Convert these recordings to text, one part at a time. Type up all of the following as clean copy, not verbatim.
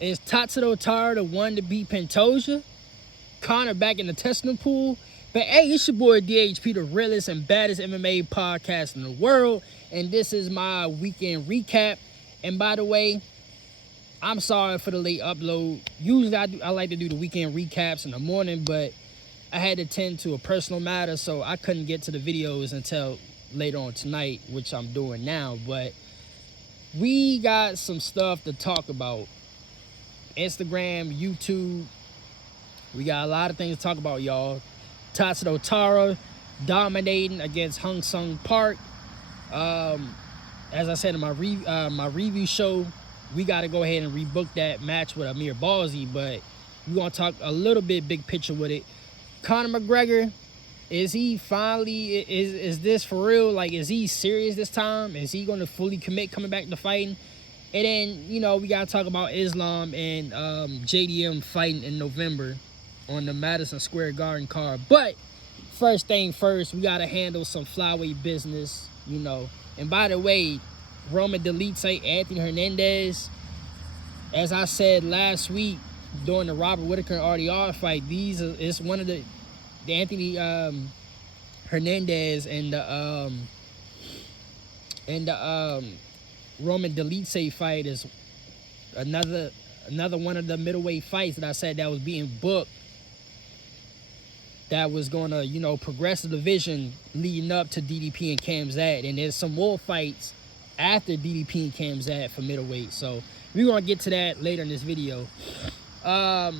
Is Tatsuro Taira the one to beat Pantoja? Conor back in the testing pool? But hey, it's your boy DHP, the realest and baddest MMA podcast in the world. And this is my weekend recap. And by the way, I'm sorry for the late upload. Usually I like to do the weekend recaps in the morning, but I had to tend to a personal matter, so I couldn't get to the videos until later on tonight, which I'm doing now. But we got some stuff to talk about. Instagram, YouTube. We got a lot of things to talk about, y'all. Tatsuro Taira dominating against Hung Sung Park. As I said in my review show, we got to go ahead and rebook that match with Amir Ballsy, but we're going to talk a little bit big picture with it. Conor McGregor, is he finally, is this for real? Like, is he serious this time? Is he going to fully commit coming back to fighting? And then, you know, we got to talk about Islam and JDM fighting in November on the Madison Square Garden card. But first thing first, we got to handle some flyweight business, you know. And by the way, Roman Delete, Anthony Hernandez, as I said last week during the Robert Whittaker RDR fight, it's one of the Anthony Hernandez and the Roman Delete fight is another one of the middleweight fights that I said that was being booked, that was going to, you know, progress the division leading up to DDP and Khamzat. And there's some more fights after DDP and Khamzat for middleweight. So we're going to get to that later in this video. But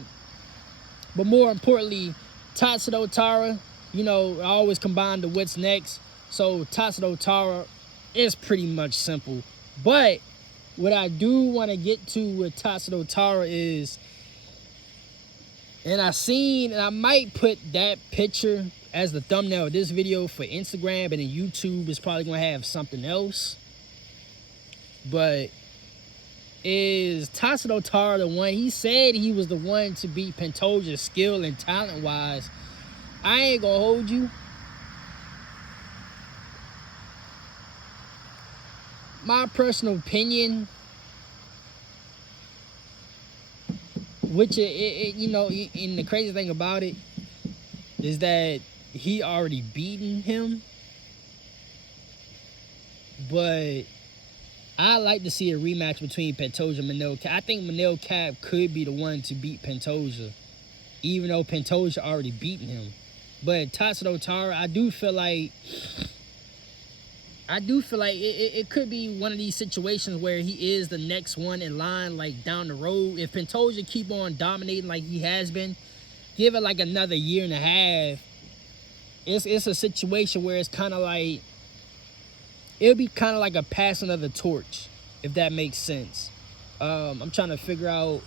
more importantly, Tatsuro Taira, you know, I always combine the what's next. So Tatsuro Taira is pretty much simple. But what I do want to get to with Tatsuro Taira is, and I might put that picture as the thumbnail of this video for Instagram, and then YouTube is probably going to have something else. But is Tatsuro Taira the one? He said he was the one to beat Pantoja skill and talent-wise. I ain't going to hold you. My personal opinion, which you know, and the crazy thing about it is that he already beaten him. But I like to see a rematch between Pantoja and Manel Cap. I think Manel Cap could be the one to beat Pantoja, even though Pantoja already beaten him. But Tatsuro Taira, I do feel like it could be one of these situations where he is the next one in line, like down the road. If Pantoja keep on dominating like he has been, give it like another year and a half. It's a situation where it's kind of like, it'll be kind of like a passing of the torch, if that makes sense. I'm trying to figure out.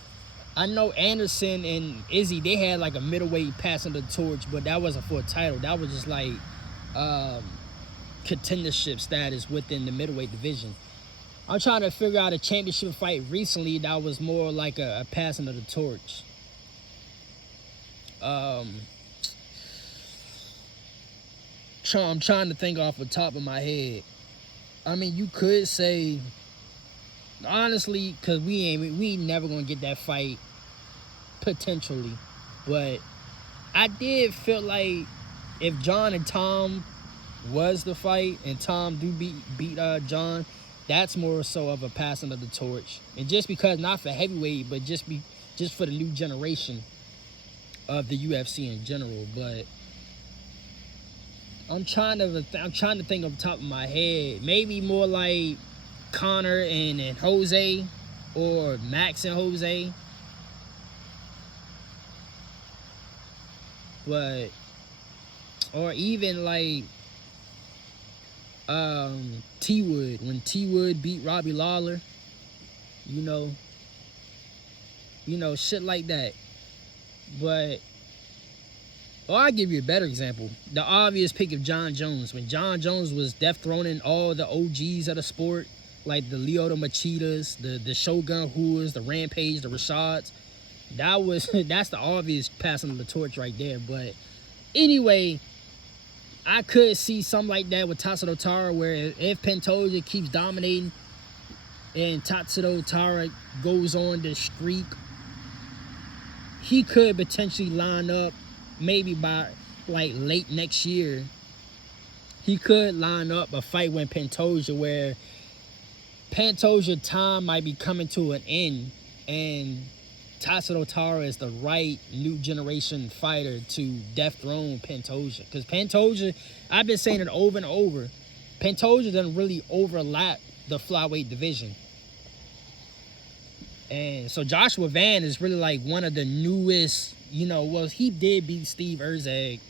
I know Anderson and Izzy, they had like a middleweight passing the torch, but that wasn't for a title. That was just like contendership status within the middleweight division. I'm trying to figure out a championship fight recently that was more like a passing of the torch. I'm trying to think off the top of my head. I mean, you could say, honestly, because we ain't never gonna get that fight potentially, but I did feel like if John and Tom was the fight and Tom do beat John, that's more so of a passing of the torch. And just because, not for heavyweight, but just for the new generation of the UFC in general. But I'm trying to think off the top of my head. Maybe more like Conor and Jose, or Max and Jose. But, or even like T-Wood, when T-Wood beat Robbie Lawler, you know, shit like that. But, I'll give you a better example. The obvious pick of John Jones. When John Jones was dethroning all the OGs of the sport, like the Lyoto Machidas, the Shogun Hoods, the Rampage, the Rashads, that's the obvious passing of the torch right there. But anyway, I could see something like that with Tatsuro Taira, where if Pantoja keeps dominating, and Taira goes on this streak, he could potentially line up maybe by like late next year. He could line up a fight with Pantoja where Pantoja time might be coming to an end, and Taira is the right new generation fighter to dethrone Pantoja. Because Pantoja, I've been saying it over and over, Pantoja doesn't really overlap the flyweight division. And so Joshua Van is really like one of the newest, well, he did beat Steve Erzag.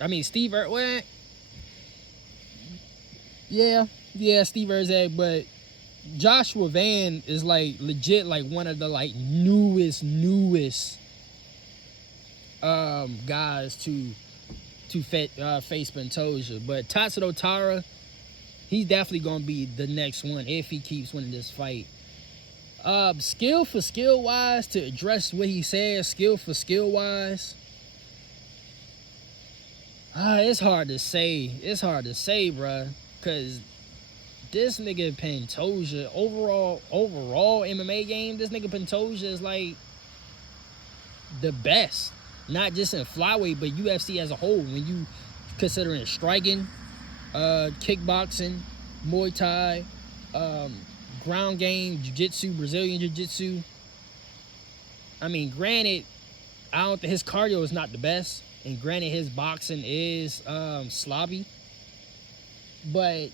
I mean, yeah, Steve Erzag, but Joshua Van is like legit like one of the like newest guys to face Pantoja. But Taira, he's definitely gonna be the next one if he keeps winning this fight. Skill for skill wise, to address what he said, skill for skill wise, it's hard to say. It's hard to say, bruh, because this nigga Pantoja, overall MMA game, this nigga Pantoja is like the best. Not just in flyweight, but UFC as a whole. When you considering striking, kickboxing, Muay Thai, ground game, jiu-jitsu, Brazilian jiu-jitsu. I mean, granted, I don't think his cardio is not the best, and granted his boxing is slobby, but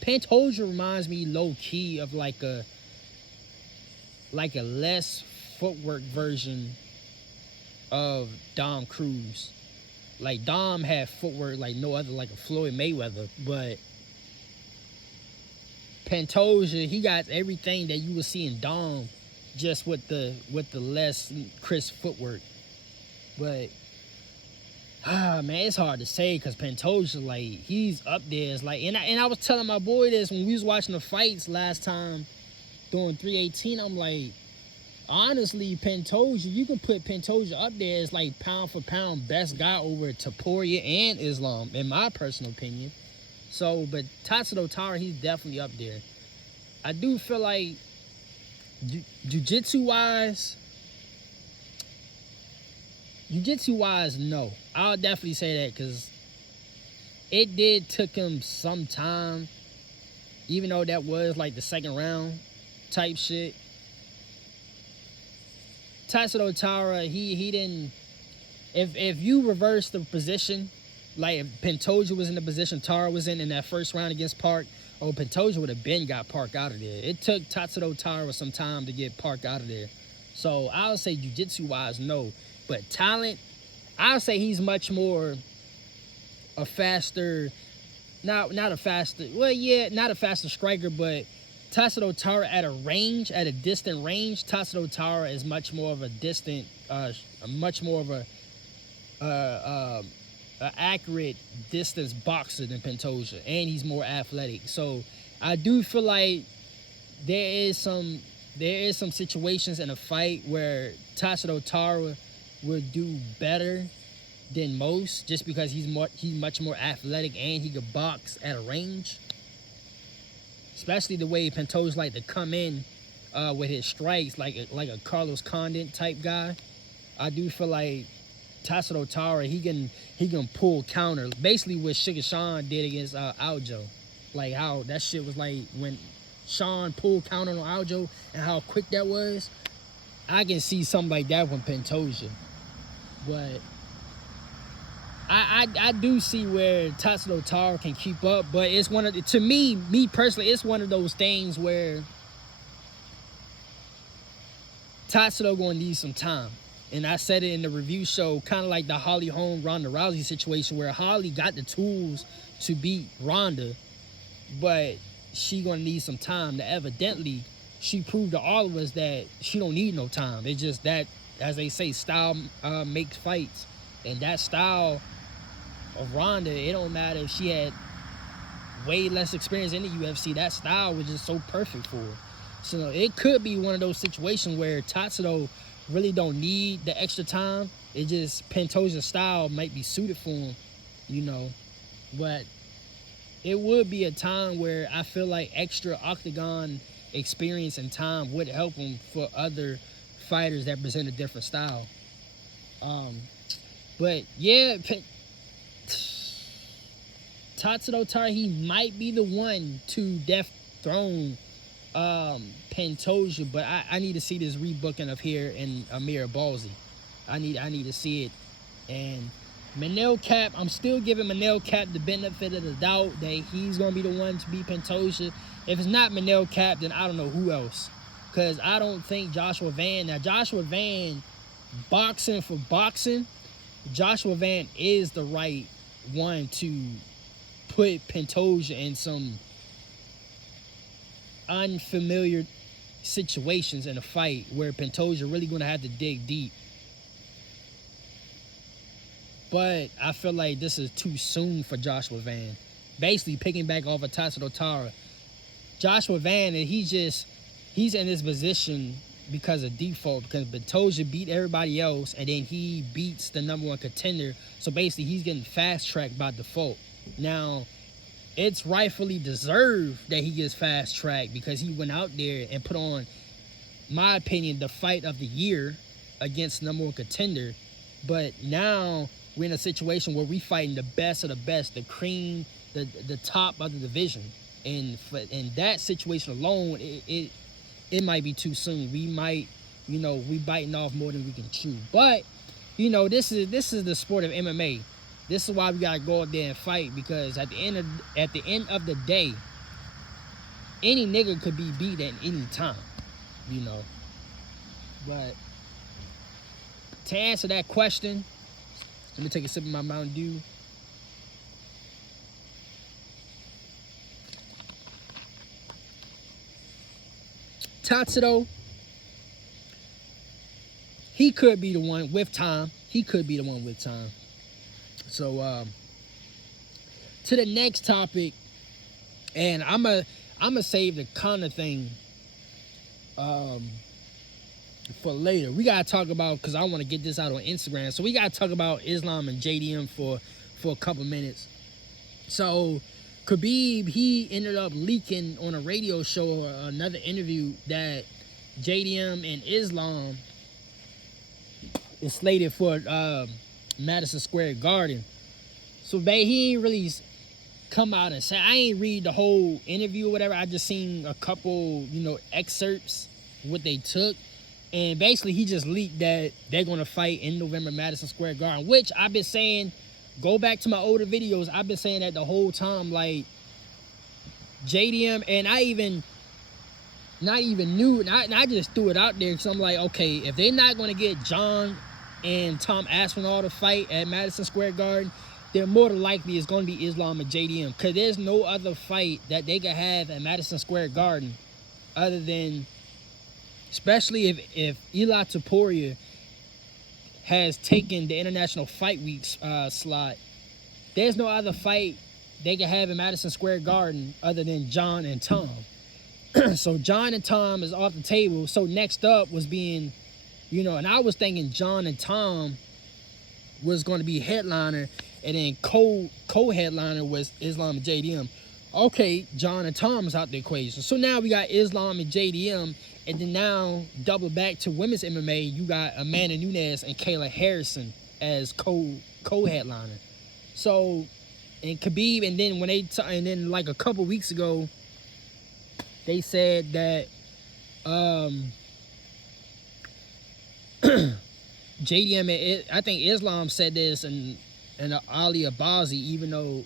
Pantoja reminds me low key of like a less footwork version of Dom Cruz. Like Dom had footwork like no other, like a Floyd Mayweather, but Pantoja, he got everything that you would see in Dom, just with the less crisp footwork. But man, it's hard to say because Pantoja, like, he's up there. It's like, and I was telling my boy this when we was watching the fights last time during 318. I'm like, honestly, Pantoja, you can put Pantoja up there as like pound for pound best guy over Taporia and Islam, in my personal opinion. So, but Taira, he's definitely up there. I do feel like jiu-jitsu wise, no. I'll definitely say that because it did took him some time, even though that was like the second round type shit. Taira, he didn't. If you reverse the position, like if Pantoja was in the position Taira was in that first round against Park, Pantoja would have been got Park out of there. It took Taira some time to get Park out of there. So I would say jiu-jitsu wise, no. But talent, I would say he's much more a faster, not a faster striker, but Taira at a distant range, Taira is much more of a distant, much more of a accurate distance boxer than Pantoja, and he's more athletic. So I do feel like there is some situations in a fight where Taira would do better than most, just because he's much more athletic and he could box at a range. Especially the way Pantoja like to come in with his strikes, like a Carlos Condit type guy. I do feel like Taira, he can pull counter, basically what Sugar Sean did against Aljo. Like how that shit was like when Sean pulled counter on Aljo and how quick that was. I can see something like that from Pantoja. But I do see where Taira can keep up, but it's to me personally, it's one of those things where Taira gonna need some time. And I said it in the review show, kind of like the Holly Holm Ronda Rousey situation, where Holly got the tools to beat Ronda, but she gonna need some time. To evidently, she proved to all of us that she don't need no time. It's just that, as they say, style makes fights, and that style of Ronda, it don't matter if she had way less experience in the UFC. That style was just so perfect for her. So it could be one of those situations where Taira really don't need the extra time. It just Pantoja's style might be suited for him, But it would be a time where I feel like extra octagon experience and time would help him for other fighters that present a different style. But yeah, Taira, he might be the one to dethrone Pantoja, but I need to see this rebooking of here in Amir Balzi. I need to see it. And Manel Cap, I'm still giving Manel Cap the benefit of the doubt that he's gonna be the one to beat Pantoja. If it's not Manel Cap, then I don't know who else. Cause I don't think Joshua Van. Now Joshua Van, boxing for boxing, Joshua Van is the right one to put Pantoja in some unfamiliar situations in a fight where Pantoja really gonna have to dig deep. But I feel like this is too soon for Joshua Van. Basically picking back off of Taira. Joshua Van, he's in this position because of default, because Pantoja beat everybody else and then he beats the number one contender. So basically he's getting fast-tracked by default. Now, it's rightfully deserved that he gets fast-tracked because he went out there and put on, my opinion, the fight of the year against the number one contender. But now we're in a situation where we fighting the best of the best, the cream, the top of the division. And in that situation alone, it might be too soon. We might, we biting off more than we can chew. But, this is the sport of MMA. This is why we gotta go out there and fight, because at the end of the day, any nigga could be beat at any time, But to answer that question, let me take a sip of my Mountain Dew. Taira, he could be the one with time. So to the next topic, and I'ma save the Conor thing for later. We gotta talk about, because I want to get this out on Instagram. So we gotta talk about Islam and JDM for a couple minutes. So Khabib, he ended up leaking on a radio show or another interview that JDM and Islam is slated for Madison Square Garden. So he ain't really come out and say, I ain't read the whole interview or whatever. I just seen a couple, excerpts, what they took. And basically he just leaked that they're going to fight in November, Madison Square Garden, which I've been saying, go back to my older videos, I've been saying that the whole time, like, JDM, and I not even knew, and I just threw it out there because I'm like, okay, if they're not going to get John and Tom Aspinall to fight at Madison Square Garden, then more than likely it's going to be Islam and JDM, because there's no other fight that they could have at Madison Square Garden other than, especially if Eli Topuria has taken the International Fight Week slot, there's no other fight they can have in Madison Square Garden other than John and Tom. So John and Tom is off the table. So next up was being, and I was thinking John and Tom was going to be headliner, and then co-headliner was Islam and JDM. Okay, John and Tom is out the equation. So now we got Islam and JDM, and then now double back to women's MMA, you got Amanda Nunes and Kayla Harrison as co-headliner. So, and Khabib, and then and then like a couple weeks ago, they said that JDM, I think Islam said this, and Ali Abazi, even though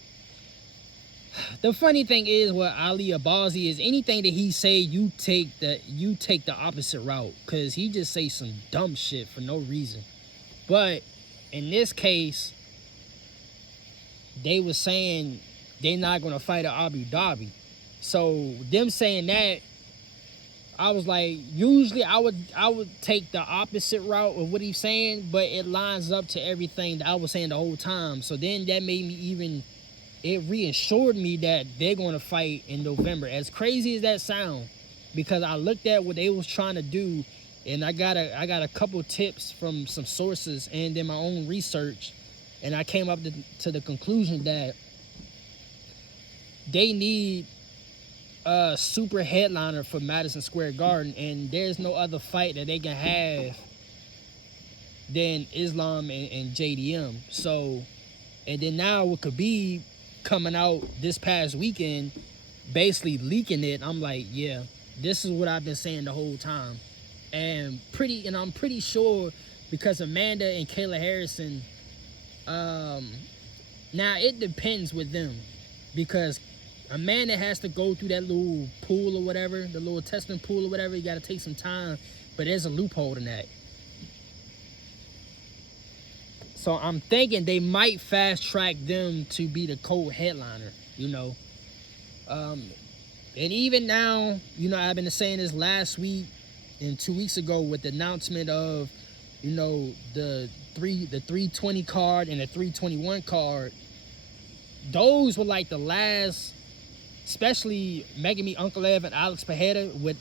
the funny thing is with Ali Abazi is anything that he say, you take the opposite route, because he just say some dumb shit for no reason. But in this case, they were saying they're not going to fight at Abu Dhabi. So them saying that, I was like, usually I would take the opposite route of what he's saying, but it lines up to everything that I was saying the whole time. So then that made me it reassured me that they're going to fight in November. As crazy as that sound, because I looked at what they was trying to do, and I got a couple tips from some sources and then my own research, and I came up to the conclusion that they need a super headliner for Madison Square Garden, and there's no other fight that they can have than Islam and JDM. So, and then now with Khabib coming out this past weekend, basically leaking it, I'm like, yeah, this is what I've been saying the whole time. And I'm pretty sure because Amanda and Kayla Harrison, now it depends with them, because Amanda has to go through that little pool or whatever, the little testing pool or whatever. You got to take some time, but there's a loophole in that. So I'm thinking they might fast track them to be the co-headliner, you know. And even now, you know, I've been saying this last week and 2 weeks ago with the announcement of, you know, the 320 card and the 321 card. Those were like the last, especially Megami Ankalaev and Alex Pereira, with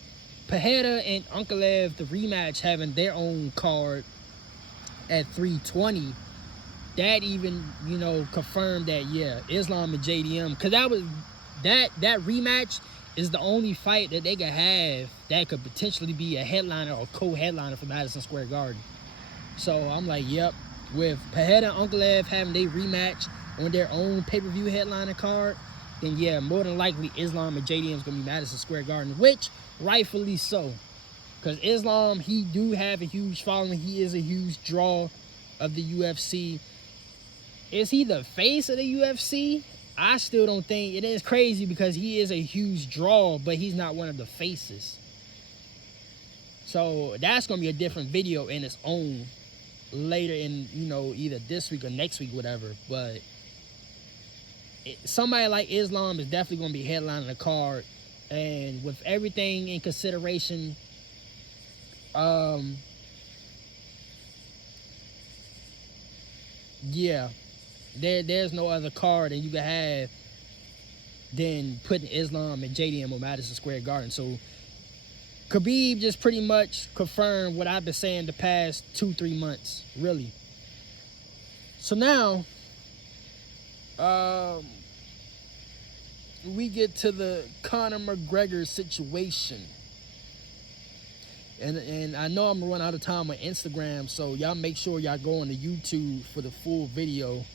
Pereira and Ankalaev, the rematch, having their own card at 320. That even, you know, confirmed that, yeah, Islam and JDM, because that rematch is the only fight that they could have that could potentially be a headliner or co-headliner for Madison Square Garden. So I'm like, yep, with Pereira and Ankalaev having their rematch on their own pay-per-view headliner card, then yeah, more than likely Islam and JDM is gonna be Madison Square Garden, which rightfully so, because Islam, he do have a huge following. He is a huge draw of the UFC. Is he the face of the UFC? I still don't think. It is crazy because he is a huge draw, but he's not one of the faces. So that's going to be a different video in its own later in, you know, either this week or next week, whatever. But somebody like Islam is definitely going to be headlining the card. And with everything in consideration, yeah, there's no other card that you can have than putting Islam and JDM on Madison Square Garden. So Khabib just pretty much confirmed what I've been saying the past 2-3 months, really. So now, we get to the Conor McGregor situation. And I know I'm gonna run out of time on Instagram, so y'all make sure y'all go on to YouTube for the full video.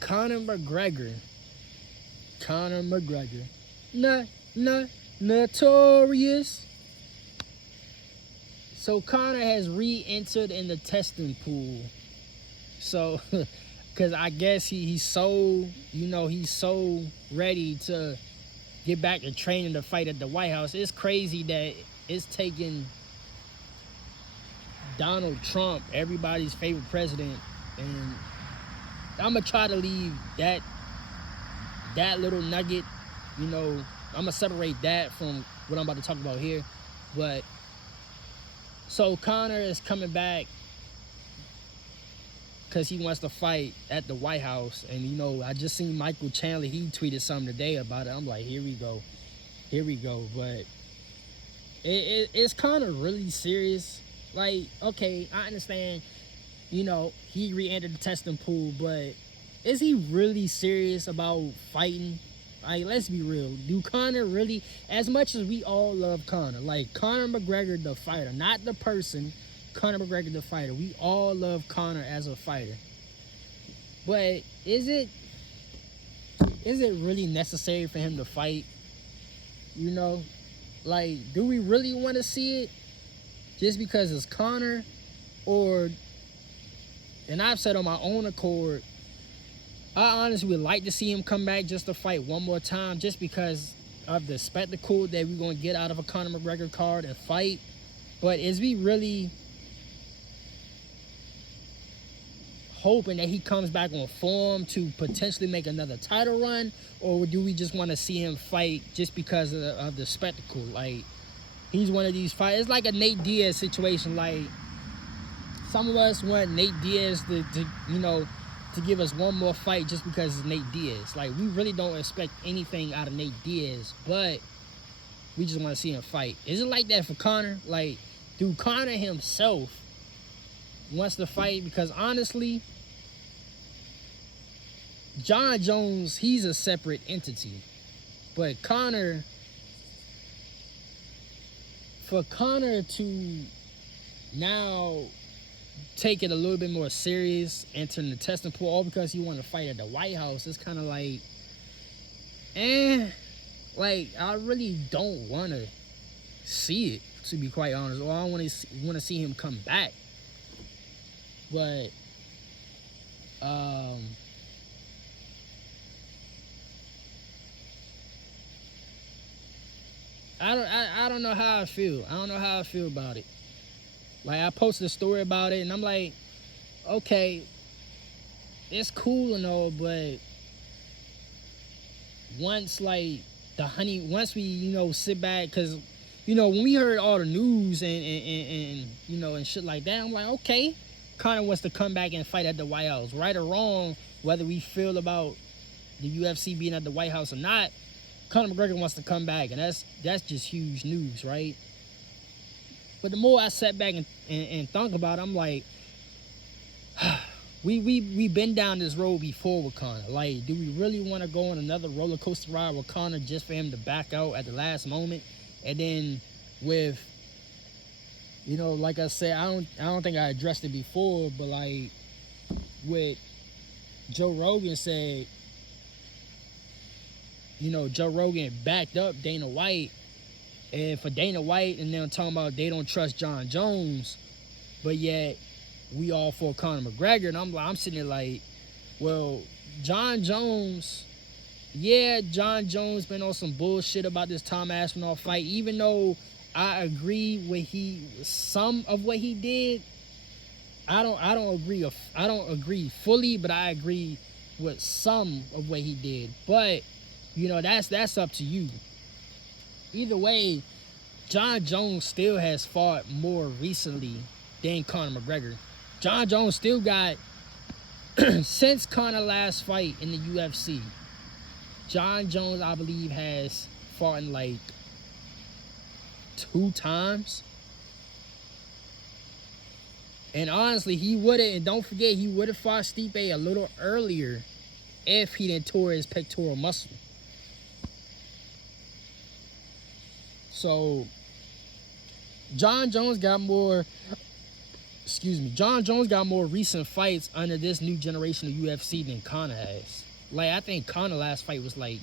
Conor McGregor. Notorious. So Conor has re-entered in the testing pool. So, because I guess he's so, you know, he's so ready to get back to training to fight at the White House. It's crazy that it's taking Donald Trump, everybody's favorite president, and I'm gonna try to leave that little nugget, you know, I'm gonna separate that from what I'm about to talk about here. But so Conor is coming back because he wants to fight at the White House. And, you know, I just seen Michael Chandler, he tweeted something today about it. I'm like, here we go. But it's kind of really serious. Like, okay, I understand, you know, he re-entered the testing pool, but is he really serious about fighting? Like, let's be real. Do Conor really, as much as we all love Conor, like Conor McGregor the fighter, not the person, Conor McGregor the fighter. We all love Conor as a fighter. But is it really necessary for him to fight? You know? Like, do we really want to see it just because it's Conor? Or, and I've said on my own accord, I honestly would like to see him come back just to fight one more time, just because of the spectacle that we're going to get out of a Conor McGregor card and fight. But is we really hoping that he comes back on form to potentially make another title run? Or do we just want to see him fight just because of the spectacle? Like, he's one of these fighters. It's like a Nate Diaz situation. Like, some of us want Nate Diaz to you know, to give us one more fight just because it's Nate Diaz. Like, we really don't expect anything out of Nate Diaz, but we just want to see him fight. Is it like that for Conor? Like, do Conor himself wants to fight? Because honestly, John Jones, he's a separate entity. But Conor, for Conor to now take it a little bit more serious, entering the testing pool, all because he wanted to fight at the White House, it's kind of like, like, I really don't want to see it, to be quite honest. Or I want to see him come back. But I don't know how I feel. I don't know how I feel about it. Like, I posted a story about it, and I'm like, okay, it's cool and all, but once we, sit back, because, when we heard all the news and and shit like that, I'm like, okay, Conor wants to come back and fight at the White House. Right or wrong, whether we feel about the UFC being at the White House or not, Conor McGregor wants to come back, and that's just huge news, right? But the more I sat back and thunk about it, I'm like, we been down this road before with Conor. Like, do we really want to go on another roller coaster ride with Conor just for him to back out at the last moment? And then with, like I said, I don't think I addressed it before, but like with Joe Rogan said, Joe Rogan backed up Dana White, and for Dana White and them talking about they don't trust John Jones, but yet we all for Conor McGregor, and I'm sitting there like, well, John Jones been on some bullshit about this Tom Aspinall fight, even though I agree with some of what he did. I don't agree fully, but I agree with some of what he did. But that's up to you. Either way, John Jones still has fought more recently than Conor McGregor. John Jones still got, since Conor last fight in the UFC, John Jones, I believe, has fought in like 2 times. And honestly, don't forget, he would have fought Stipe a little earlier if he didn't tore his pectoral muscle. So, John Jones got more recent fights under this new generation of UFC than Conor has. Like, I think Conor last fight was like,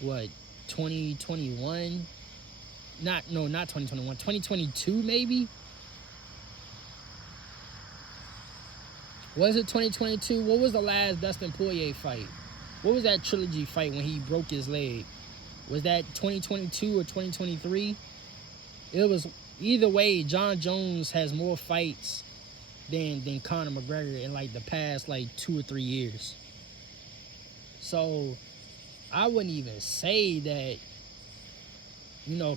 what, 2021? Not 2021, 2022 maybe? Was it 2022? What was the last Dustin Poirier fight? What was that trilogy fight when he broke his leg? Was that 2022 or 2023? It was, either way, John Jones has more fights than Conor McGregor in like the past like 2 or 3 years. So I wouldn't even say that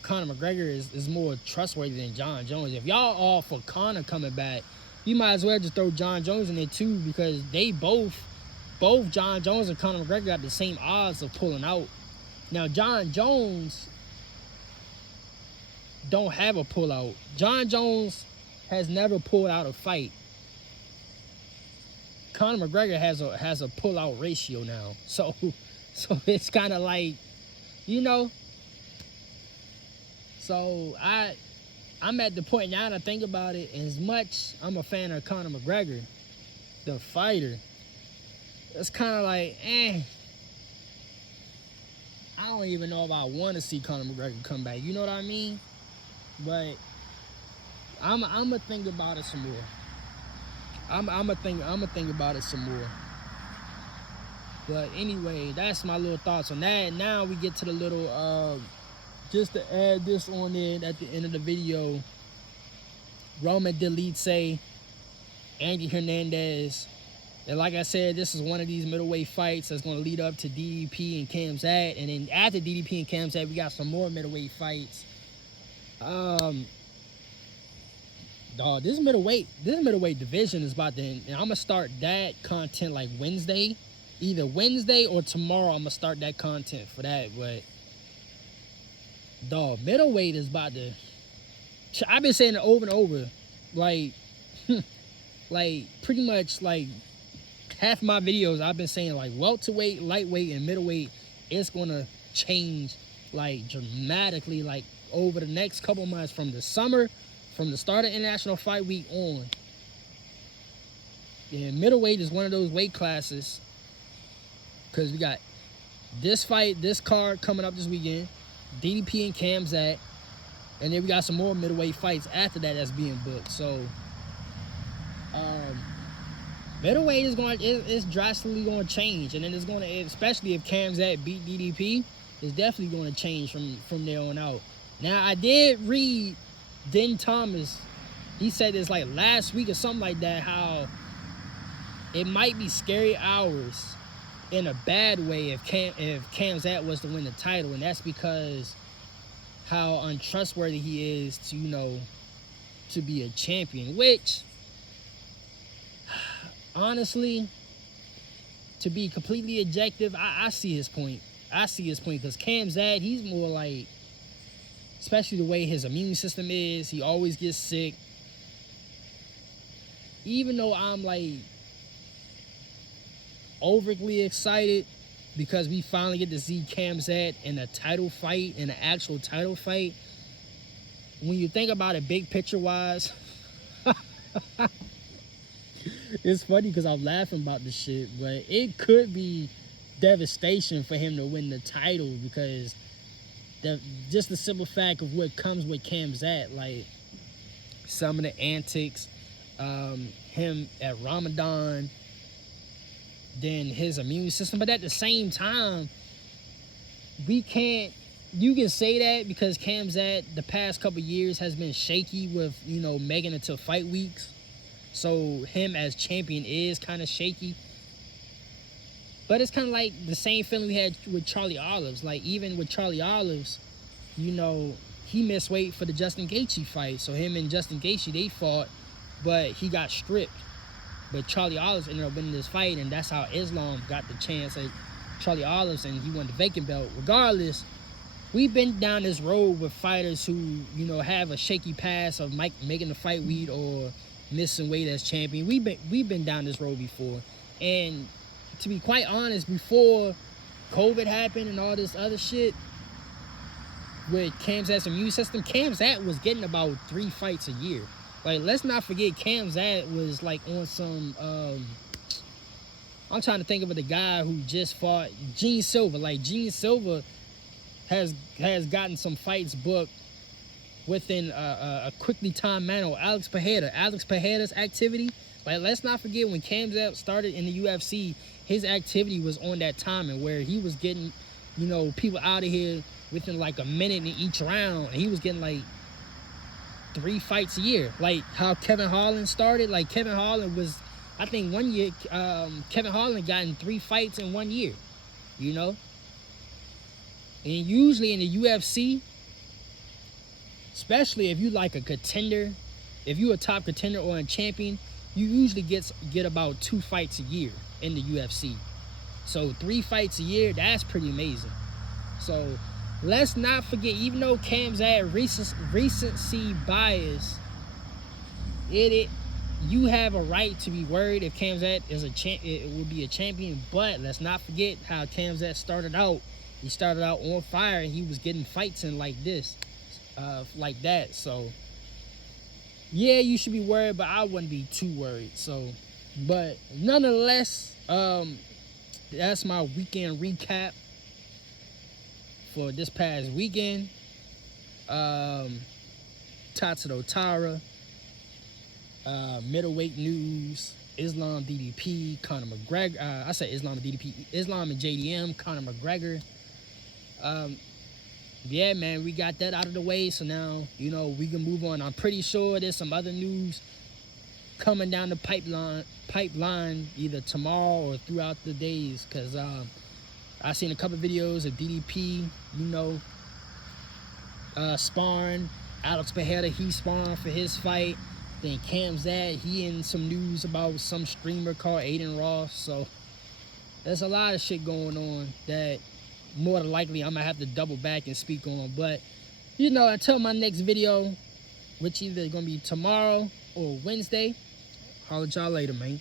Conor McGregor is more trustworthy than John Jones. If y'all all for Conor coming back, you might as well just throw John Jones in there too, because they both John Jones and Conor McGregor got the same odds of pulling out. Now, John Jones don't have a pullout. John Jones has never pulled out a fight. Conor McGregor has a pullout ratio now. So it's kind of like, So I'm at the point now to think about it. As much I'm a fan of Conor McGregor, the fighter, it's kind of like, I don't even know if I want to see Conor McGregor come back. You know what I mean? But I'm gonna think about it some more. I'm gonna think about it some more. But anyway, that's my little thoughts on that. Now we get to the little just to add this on in at the end of the video. Roman did say Andy Hernandez. And like I said, this is one of these middleweight fights that's going to lead up to DDP and Khamzat. And then after DDP and Khamzat, we got some more middleweight fights. This middleweight division is about to end. And I'm going to start that content like Wednesday. Either Wednesday or tomorrow, I'm going to start that content for that. But, middleweight is about to... I've been saying it over and over. Like, like, pretty much, like, half my videos I've been saying like welterweight, lightweight, and middleweight, it's gonna change like dramatically, like over the next couple months from the summer, from the start of International Fight Week on. And middleweight is one of those weight classes because we got this fight, this card coming up this weekend, DDP and Khamzat, and then we got some more middleweight fights after that that's being booked. So middleweight is drastically going to change, and then it's going to, especially if Khamzat beat DDP, it's definitely going to change from there on out. Now I did read Den Thomas, he said this like last week or something like that, how it might be scary hours in a bad way if Khamzat was to win the title, and that's because how untrustworthy he is to, you know, to be a champion, which honestly, to be completely objective, I see his point. I see his point because Khamzat, he's more like, especially the way his immune system is, he always gets sick. Even though I'm like overly excited because we finally get to see Khamzat in a title fight, in an actual title fight, when you think about it big picture wise, it's funny because I'm laughing about this shit, but it could be devastation for him to win the title because just the simple fact of what comes with Khamzat, like some of the antics, him at Ramadan, then his immune system. But at the same time, you can say that because Khamzat the past couple years has been shaky with, you know, making it to fight weeks. So him as champion is kind of shaky. But it's kind of like the same feeling we had with Charlie Olives. Like even with Charlie Olives, you know, he missed weight for the Justin Gaethje fight. So him and Justin Gaethje, they fought, but he got stripped. But Charlie Olives ended up winning this fight, and that's how Islam got the chance at Charlie Olives, and he won the vacant belt. Regardless, we've been down this road with fighters who, you know, have a shaky past of making the fight weed or missing weight as champion. We've been down this road before, and to be quite honest, before COVID happened and all this other shit with Khamzat's immune system, Khamzat was getting about 3 fights a year. Like, let's not forget, Khamzat was like on some, I'm trying to think of the guy who just fought Gene Silva. Like, Gene Silva has gotten some fights booked within a quickly timed manner. Alex Pereira's activity. Like, let's not forget when Khamzat started in the UFC, his activity was on that timing where he was getting, you know, people out of here within like a minute in each round. And he was getting like 3 fights a year. Like how Kevin Holland started. Like Kevin Holland was, I think one year, Kevin Holland got in 3 fights in 1 year, you know? And usually in the UFC, especially if you like a contender, if you a top contender or a champion, you usually get about 2 fights a year in the UFC. So 3 fights a year, that's pretty amazing. So let's not forget, even though Khamzat recency bias, you have a right to be worried if Khamzat is it will be a champion. But let's not forget how Khamzat started out. He started out on fire and he was getting fights in like this, like that. So yeah, you should be worried, but I wouldn't be too worried. So, but nonetheless, that's my weekend recap for this past weekend. Taira, middleweight news, Islam DDP, Conor McGregor. I said Islam and DDP, Islam and JDM, Conor McGregor. Yeah, man, we got that out of the way, so now, you know, we can move on. I'm pretty sure there's some other news coming down the pipeline either tomorrow or throughout the days, because I've seen a couple videos of DDP, you know, sparring. Alex Pereira, he sparring for his fight. Then Khamzat, he in some news about some streamer called Aiden Ross. So there's a lot of shit going on that more than likely I'm gonna have to double back and speak on. But, you know, until my next video, which either gonna be tomorrow or Wednesday, holla at y'all later, man.